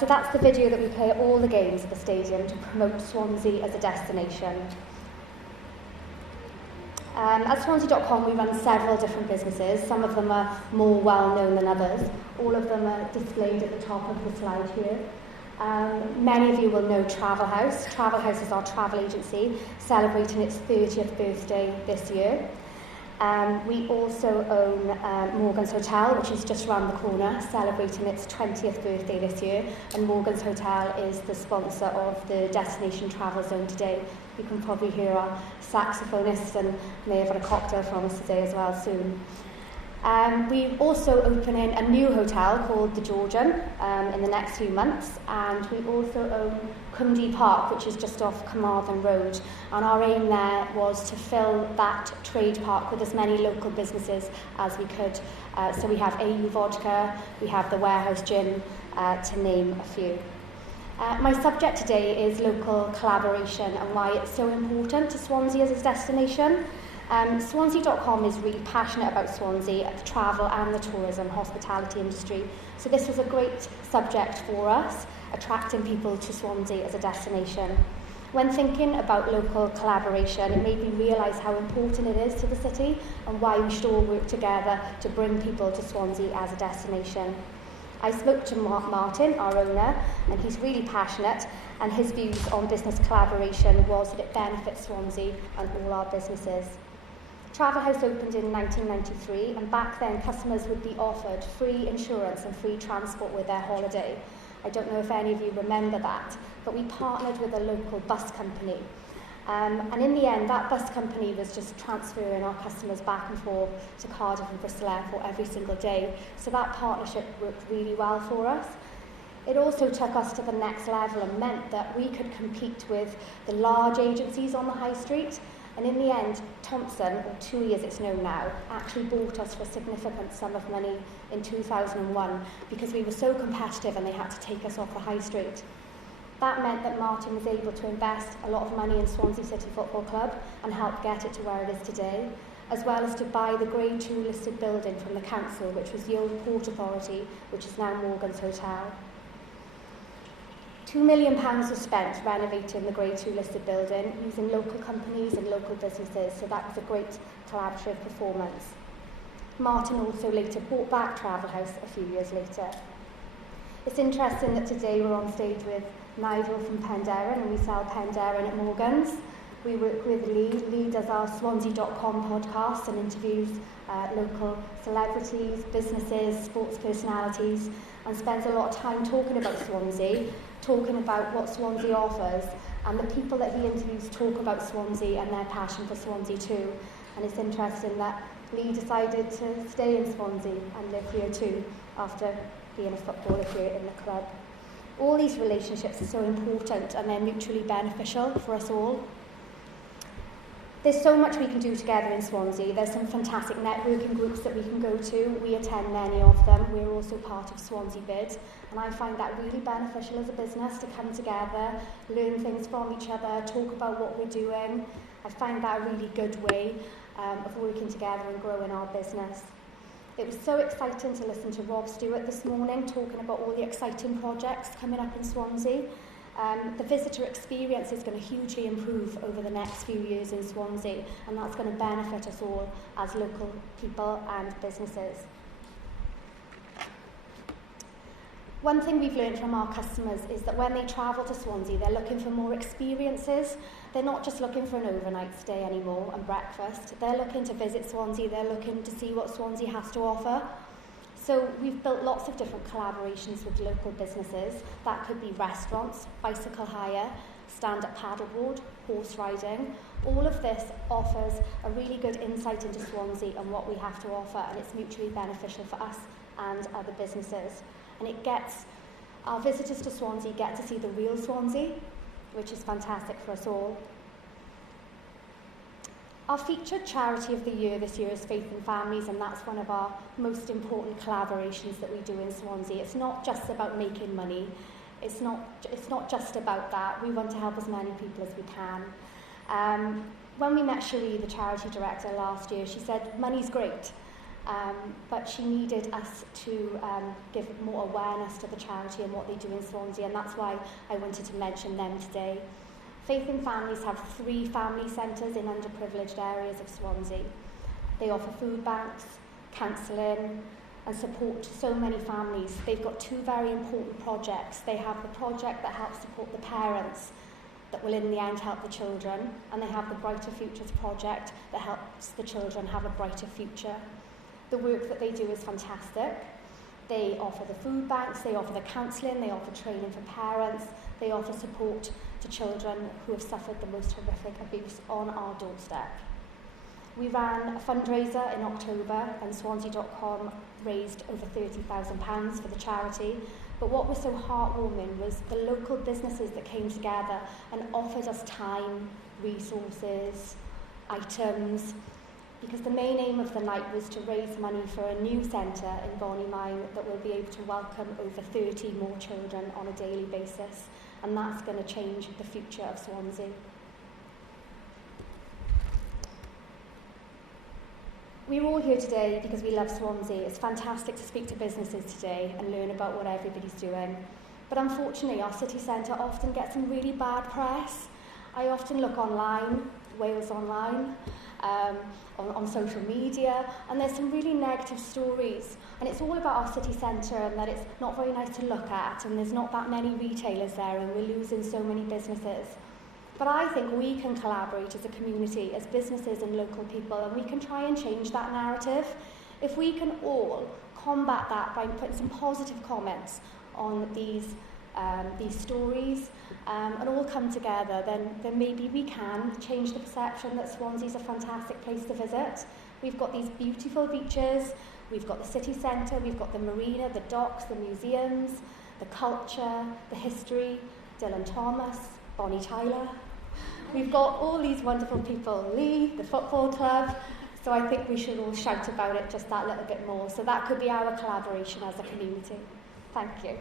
So that's the video that we play at all the games at the stadium to promote Swansea as a destination. At Swansea.com we run several different businesses. Some of them are more well known than others. All of them are displayed at the top of the slide here. Many of you will know Travel House. Travel House is our travel agency celebrating its 30th birthday this year. We also own Morgan's Hotel, which is just around the corner, celebrating its 20th birthday this year. And Morgan's Hotel is the sponsor of the Destination Travel Zone today. You can probably hear our saxophonist and may have had a cocktail from us today as well soon. We're also opening a new hotel called the Georgian in the next few months, and we also own Cymru Park, which is just off Carmarthen Road, and our aim there was to fill that trade park with as many local businesses as we could. So we have AU Vodka, we have the Warehouse Gin, to name a few. My subject today is local collaboration and why it's so important to Swansea as a destination. Swansea.com is really passionate about Swansea, the travel and the tourism hospitality industry. So this was a great subject for us, attracting people to Swansea as a destination. When thinking about local collaboration, it made me realise how important it is to the city and why we should all work together to bring people to Swansea as a destination. I spoke to Martin, our owner, and he's really passionate, and his views on business collaboration was that it benefits Swansea and all our businesses. Travel House opened in 1993, and back then customers would be offered free insurance and free transport with their holiday. I don't know if any of you remember that, but we partnered with a local bus company. And in the end, that bus company was just transferring our customers back and forth to Cardiff and Bristol Airport every single day. So that partnership worked really well for us. It also took us to the next level and meant that we could compete with the large agencies on the high street. And in the end, Thompson, or TUI as it's known now, actually bought us for a significant sum of money in 2001 because we were so competitive and they had to take us off the high street. That meant that Martin was able to invest a lot of money in Swansea City Football Club and help get it to where it is today, as well as to buy the Grade 2 listed building from the council, which was the old Port Authority, which is now Morgan's Hotel. £2 million was spent renovating the Grade 2 listed building using local companies and local businesses, so that was a great collaborative performance. Martin also later bought back Travel House a few years later. It's interesting that today we're on stage with Nigel from Penderyn, and we sell Penderyn at Morgan's. We work with Lee. Lee does our Swansea.com podcast and interviews local celebrities, businesses, sports personalities, and spends a lot of time talking about Swansea, talking about what Swansea offers, and the people that he interviews talk about Swansea and their passion for Swansea too. And it's interesting that Lee decided to stay in Swansea and live here too after being a footballer here in the club. All these relationships are so important and they're mutually beneficial for us all. There's so much we can do together in Swansea. There's some fantastic networking groups that we can go to. We attend many of them. We're also part of Swansea Bid, and I find that really beneficial as a business to come together, learn things from each other, talk about what we're doing. I find that a really good way of working together and growing our business. It was so exciting to listen to Rob Stewart this morning talking about all the exciting projects coming up in Swansea. The visitor experience is going to hugely improve over the next few years in Swansea, and that's going to benefit us all as local people and businesses. One thing we've learned from our customers is that when they travel to Swansea, they're looking for more experiences. They're not just looking for an overnight stay anymore and breakfast. They're looking to visit Swansea. They're looking to see what Swansea has to offer. So we've built lots of different collaborations with local businesses. That could be restaurants, bicycle hire, stand-up paddleboard, horse riding. All of this offers a really good insight into Swansea and what we have to offer, and it's mutually beneficial for us and other businesses. And it gets our visitors to Swansea get to see the real Swansea, which is fantastic for us all. Our featured charity of the year this year is Faith and Families, and that's one of our most important collaborations that we do in Swansea. It's not just about making money. It's not just about that. We want to help as many people as we can. When we met Cherie, the charity director, last year, she said, money's great, but she needed us to give more awareness to the charity and what they do in Swansea, and that's why I wanted to mention them today. Faith in Families have 3 family centres in underprivileged areas of Swansea. They offer food banks, counselling and support to so many families. They've got 2 very important projects. They have the project that helps support the parents that will in the end help the children, and they have the Brighter Futures project that helps the children have a brighter future. The work that they do is fantastic. They offer the food banks, they offer the counselling, they offer training for parents, they offer support to children who have suffered the most horrific abuse on our doorstep. We ran a fundraiser in October, and Swansea.com raised over £30,000 for the charity. But what was so heartwarming was the local businesses that came together and offered us time, resources, items, because the main aim of the night was to raise money for a new centre in Bowen that will be able to welcome over 30 more children on a daily basis, and that's going to change the future of Swansea. We're all here today because we love Swansea. It's fantastic to speak to businesses today and learn about what everybody's doing. But unfortunately, our city centre often gets some really bad press. I often look online, Wales Online, on social media, and there's some really negative stories. And it's all about our city centre and that it's not very nice to look at, and there's not that many retailers there, and we're losing so many businesses. But I think we can collaborate as a community, as businesses and local people, and we can try and change that narrative. If we can all combat that by putting some positive comments on these stories and all come together, then maybe we can change the perception that Swansea's a fantastic place to visit. We've got these beautiful beaches, we've got the city centre, we've got the marina, the docks, the museums, the culture, the history, Dylan Thomas, Bonnie Tyler. We've got all these wonderful people, Lee, the football club, so I think we should all shout about it just that little bit more. So that could be our collaboration as a community. Thank you.